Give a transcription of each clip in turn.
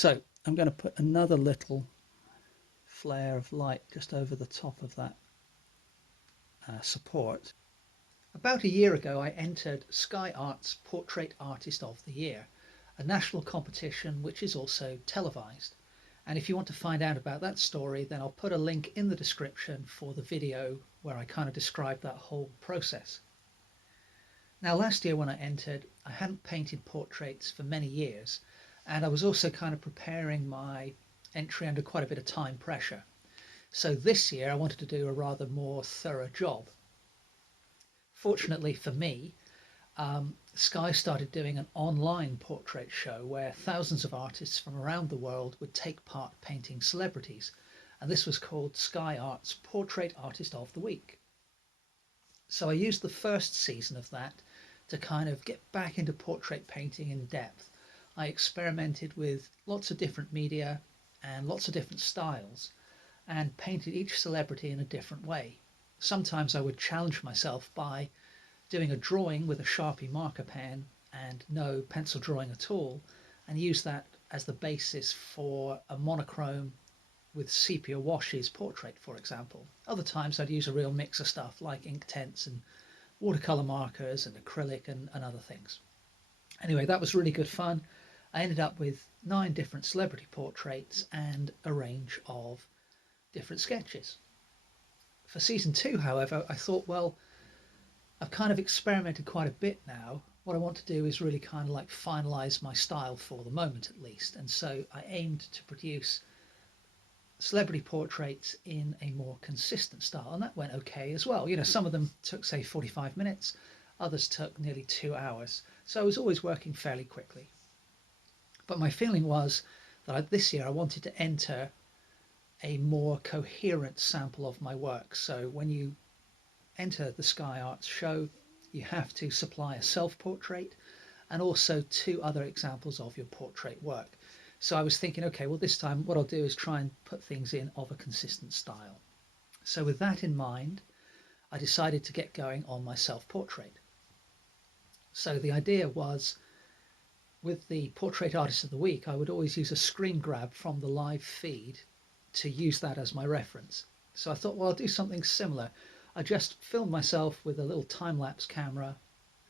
So I'm going to put another little flare of light just over the top of that support. About a year ago, I entered Sky Art's Portrait Artist of the Year, a national competition which is also televised. And if you want to find out about that story, then I'll put a link in the description for the video where I kind of describe that whole process. Now, last year when I entered, I hadn't painted portraits for many years, and I was also kind of preparing my entry under quite a bit of time pressure. So this year I wanted to do a rather more thorough job. Fortunately for me, Sky started doing an online portrait show where thousands of artists from around the world would take part painting celebrities, and this was called Sky Art's Portrait Artist of the Week. So I used the first season of that to kind of get back into portrait painting in depth. I experimented with lots of different media and lots of different styles and painted each celebrity in a different way. Sometimes I would challenge myself by doing a drawing with a Sharpie marker pen and no pencil drawing at all, and use that as the basis for a monochrome with sepia washes portrait, for example. Other times I'd use a real mix of stuff like Inktense and watercolor markers and acrylic and other things. Anyway, that was really good fun. I ended up with 9 different celebrity portraits and a range of different sketches. For season 2, however, I thought, well, I've kind of experimented quite a bit now. What I want to do is really kind of like finalize my style for the moment at least. And so I aimed to produce celebrity portraits in a more consistent style. And that went okay as well. You know, some of them took, say, 45 minutes. Others took nearly 2 hours. So I was always working fairly quickly. But my feeling was that this year I wanted to enter a more coherent sample of my work. So when you enter the Sky Arts show, you have to supply a self-portrait and also 2 other examples of your portrait work. So I was thinking, okay, well, this time what I'll do is try and put things in of a consistent style. So with that in mind, I decided to get going on my self-portrait. So the idea was, with the Portrait Artist of the Week, I would always use a screen grab from the live feed to use that as my reference. So I thought, well, I'll do something similar. I just filmed myself with a little time-lapse camera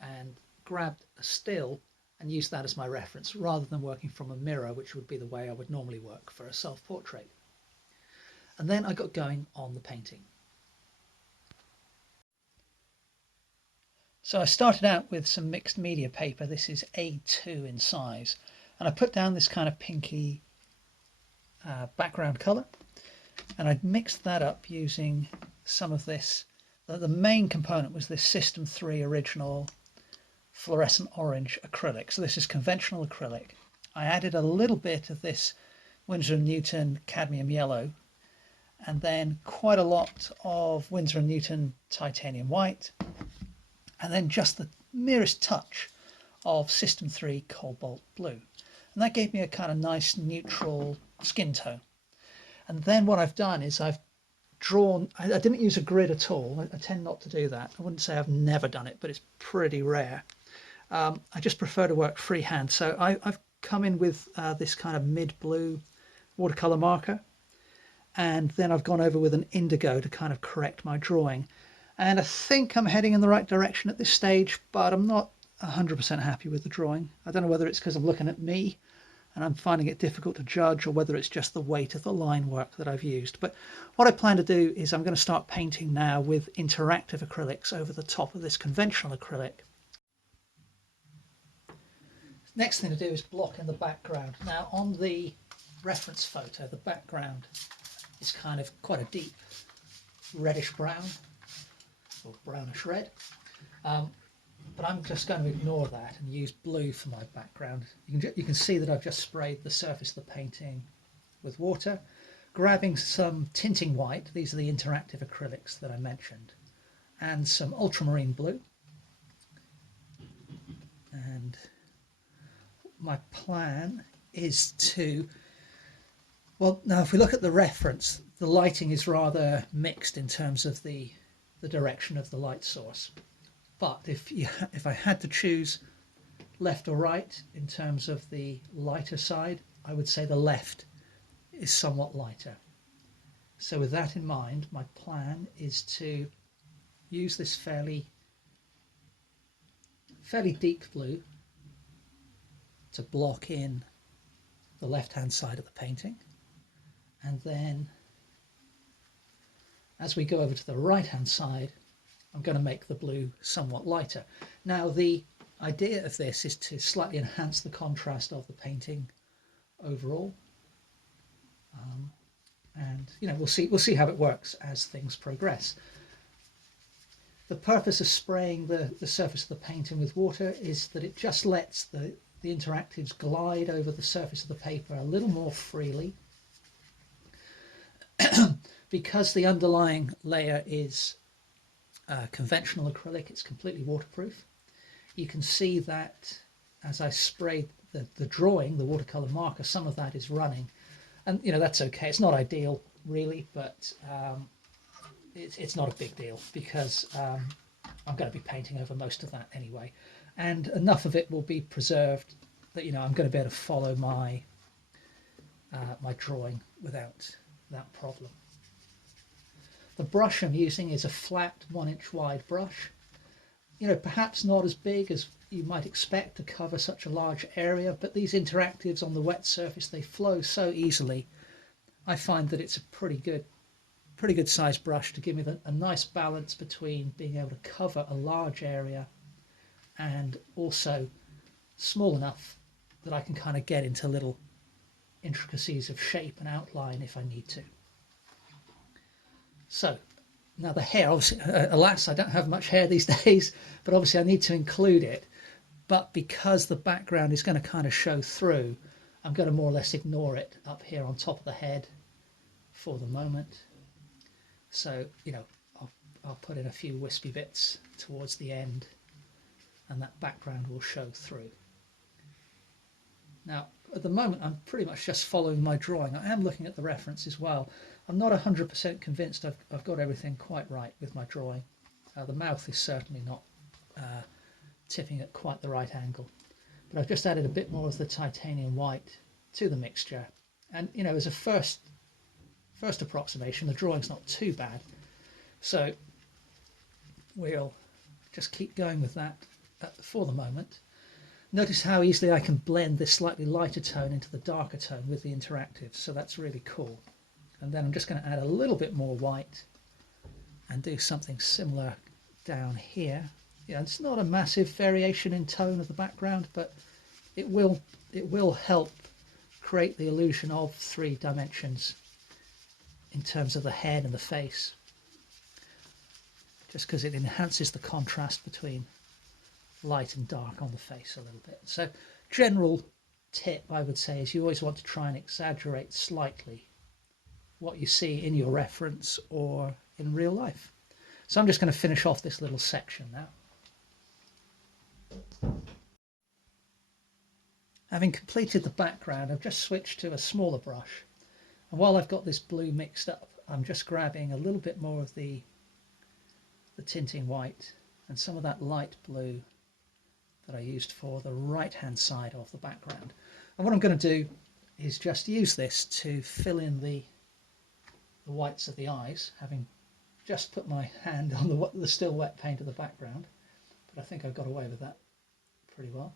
and grabbed a still and used that as my reference rather than working from a mirror, which would be the way I would normally work for a self-portrait. And then I got going on the painting. So I started out with some mixed media paper. This is A2 in size. And I put down this kind of pinky background color. And I mixed that up using some of this. The main component was this System 3 original fluorescent orange acrylic. So this is conventional acrylic. I added a little bit of this Winsor & Newton cadmium yellow, and then quite a lot of Winsor & Newton titanium white, and then just the merest touch of System 3 cobalt blue. And that gave me a kind of nice neutral skin tone. And then what I've done is I've drawn, I didn't use a grid at all. I tend not to do that. I wouldn't say I've never done it, but it's pretty rare. I just prefer to work freehand. So I've come in with this kind of mid-blue watercolor marker, and then I've gone over with an indigo to kind of correct my drawing. And I think I'm heading in the right direction at this stage, but I'm not 100% happy with the drawing. I don't know whether it's because I'm looking at me and I'm finding it difficult to judge, or whether it's just the weight of the line work that I've used. But what I plan to do is I'm going to start painting now with interactive acrylics over the top of this conventional acrylic. Next thing to do is block in the background. Now on the reference photo, the background is kind of quite a deep reddish brown, or brownish red. But I'm just going to ignore that and use blue for my background. You can see that I've just sprayed the surface of the painting with water, grabbing some tinting white. These are the interactive acrylics that I mentioned, and some ultramarine blue. And my plan is to, well, now if we look at the reference, the lighting is rather mixed in terms of the direction of the light source. But if I had to choose left or right in terms of the lighter side, I would say the left is somewhat lighter. So with that in mind, my plan is to use this fairly deep blue to block in the left-hand side of the painting. And then as we go over to the right-hand side, I'm going to make the blue somewhat lighter. Now, the idea of this is to slightly enhance the contrast of the painting overall. And we'll see how it works as things progress. The purpose of spraying the surface of the painting with water is that it just lets the interactives glide over the surface of the paper a little more freely. Because the underlying layer is conventional acrylic, it's completely waterproof. You can see that as I spray the drawing, the watercolor marker, some of that is running. And that's okay. It's not ideal really, but it's not a big deal because I'm going to be painting over most of that anyway, and enough of it will be preserved that I'm going to be able to follow my my drawing without that problem. The brush I'm using is a flat 1-inch wide brush. Perhaps not as big as you might expect to cover such a large area, but these interactives on the wet surface, they flow so easily. I find that it's a pretty good sized brush to give me a nice balance between being able to cover a large area and also small enough that I can kind of get into little intricacies of shape and outline if I need to. So now the hair, obviously, alas, I don't have much hair these days, but obviously I need to include it. But because the background is going to kind of show through, I'm going to more or less ignore it up here on top of the head for the moment. So, I'll put in a few wispy bits towards the end and that background will show through. Now, at the moment, I'm pretty much just following my drawing. I am looking at the reference as well. I'm not 100% convinced I've got everything quite right with my drawing. The mouth is certainly not tipping at quite the right angle. But I've just added a bit more of the titanium white to the mixture. And, as a first approximation, the drawing's not too bad. So we'll just keep going with that for the moment. Notice how easily I can blend this slightly lighter tone into the darker tone with the interactive, so that's really cool. And then I'm just going to add a little bit more white and do something similar down here. It's not a massive variation in tone of the background, but it will help create the illusion of 3 dimensions in terms of the head and the face, just because it enhances the contrast between light and dark on the face a little bit. So general tip I would say is you always want to try and exaggerate slightly what you see in your reference or in real life. So I'm just going to finish off this little section now. Having completed the background, I've just switched to a smaller brush, and while I've got this blue mixed up, I'm just grabbing a little bit more of the tinting white and some of that light blue that I used for the right hand side of the background. And what I'm going to do is just use this to fill in the whites of the eyes, having just put my hand on the still wet paint of the background, but I think I've got away with that pretty well.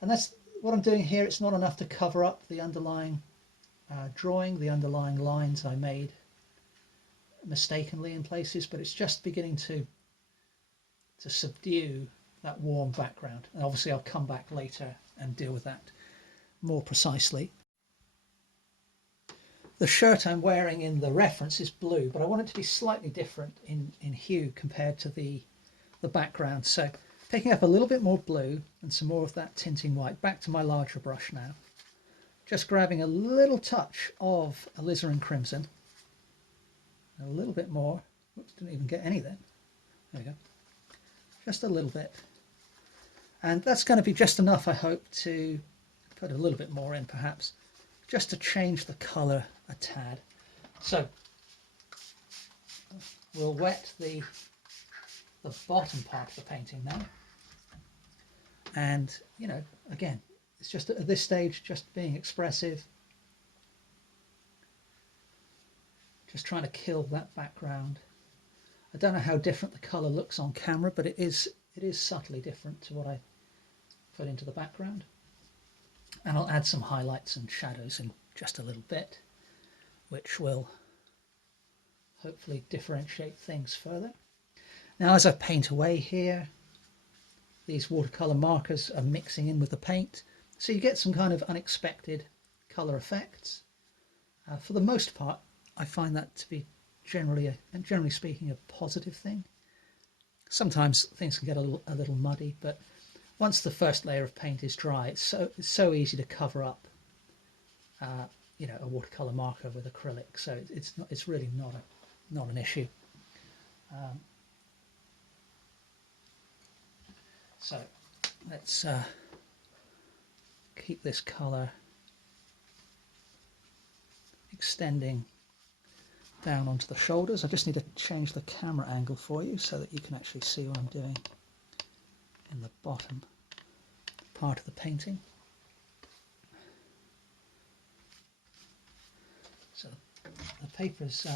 And that's what I'm doing here. It's not enough to cover up the underlying drawing, the underlying lines I made mistakenly in places, but it's just beginning to subdue that warm background. And obviously I'll come back later and deal with that more precisely. The shirt I'm wearing in the reference is blue, but I want it to be slightly different in hue compared to the background. So picking up a little bit more blue and some more of that tinting white, back to my larger brush now. Just grabbing a little touch of alizarin crimson, a little bit more. Oops, didn't even get any then. There we go. Just a little bit. And that's going to be just enough, I hope, to put a little bit more in perhaps, just to change the colour a tad. So we'll wet the bottom part of the painting now. And, again, it's just at this stage just being expressive, just trying to kill that background. I don't know how different the colour looks on camera, but it is subtly different to what I put into the background. And I'll add some highlights and shadows in just a little bit, which will hopefully differentiate things further. Now as I paint away here, these watercolour markers are mixing in with the paint, so you get some kind of unexpected colour effects. For the most part, I find that to be generally speaking, a positive thing. Sometimes things can get a little muddy, but once the first layer of paint is dry, it's so easy to cover up, you know, a watercolor marker with acrylic. So it's really not an issue. So let's keep this color extending down onto the shoulders. I just need to change the camera angle for you so that you can actually see what I'm doing in the bottom part of the painting. So the paper's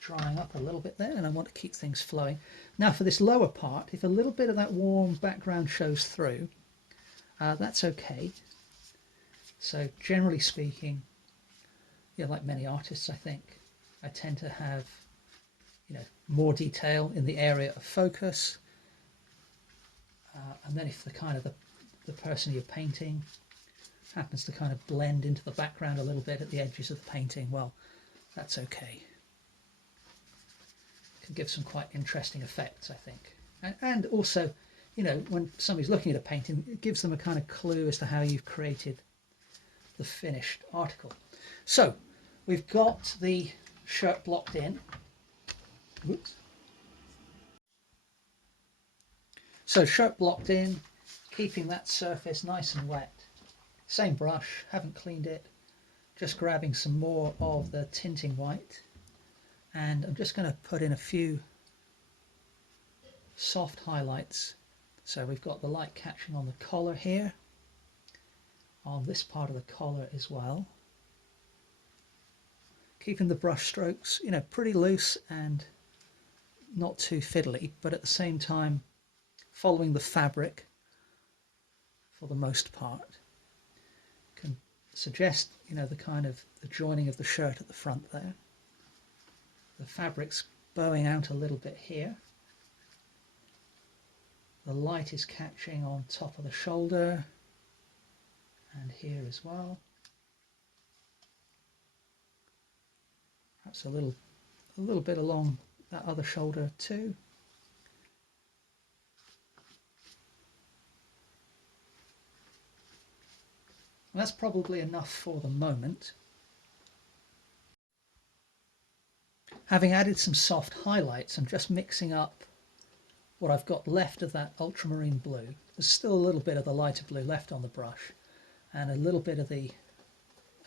drying up a little bit there, and I want to keep things flowing. Now for this lower part, if a little bit of that warm background shows through, that's okay. So generally speaking, you know, like many artists, I think, I tend to have, you know, more detail in the area of focus, and then if the person you're painting happens to kind of blend into the background a little bit at the edges of the painting, well, that's okay. It can give some quite interesting effects, I think. And also, you know, when somebody's looking at a painting, it gives them a kind of clue as to how you've created the finished article. So we've got the shirt blocked in. Oops. So shirt blocked in, keeping that surface nice and wet. Same brush, haven't cleaned it, just grabbing some more of the tinting white, and I'm just going to put in a few soft highlights. So we've got the light catching on the collar here, on this part of the collar as well. Keeping the brush strokes, you know, pretty loose and not too fiddly, but at the same time following the fabric for the most part. Can suggest, you know, the kind of the joining of the shirt at the front there. The fabric's bowing out a little bit here. The light is catching on top of the shoulder and here as well. Perhaps a little bit along that other shoulder too. And that's probably enough for the moment. Having added some soft highlights, I'm just mixing up what I've got left of that ultramarine blue. There's still a little bit of the lighter blue left on the brush, and a little bit of the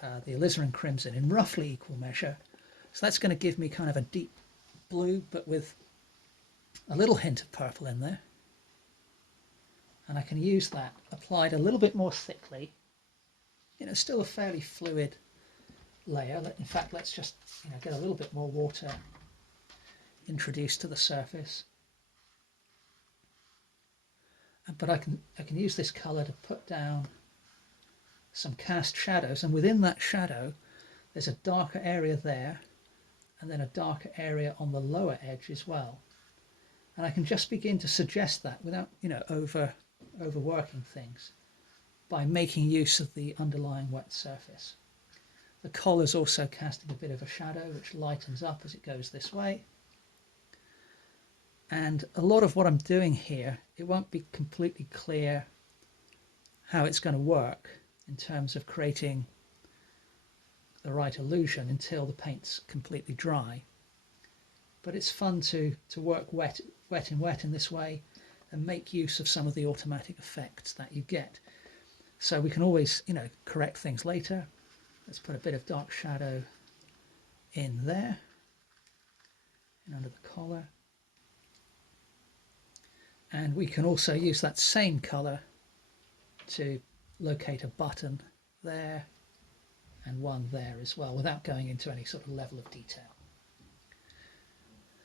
alizarin crimson in roughly equal measure. So that's going to give me kind of a deep blue, but with a little hint of purple in there. And I can use that applied a little bit more thickly. You know, still a fairly fluid layer. In fact, let's just, you know, get a little bit more water introduced to the surface. But I can use this colour to put down some cast shadows, and within that shadow there's a darker area there and then a darker area on the lower edge as well. And I can just begin to suggest that without, you know, overworking things, by making use of the underlying wet surface. The collar's also casting a bit of a shadow which lightens up as it goes this way. And a lot of what I'm doing here, it won't be completely clear how it's going to work in terms of creating the right illusion until the paint's completely dry. But it's fun to work wet in this way and make use of some of the automatic effects that you get. So we can always, you know, correct things later. Let's put a bit of dark shadow in there and under the collar. And we can also use that same colour to locate a button there and one there as well, without going into any sort of level of detail.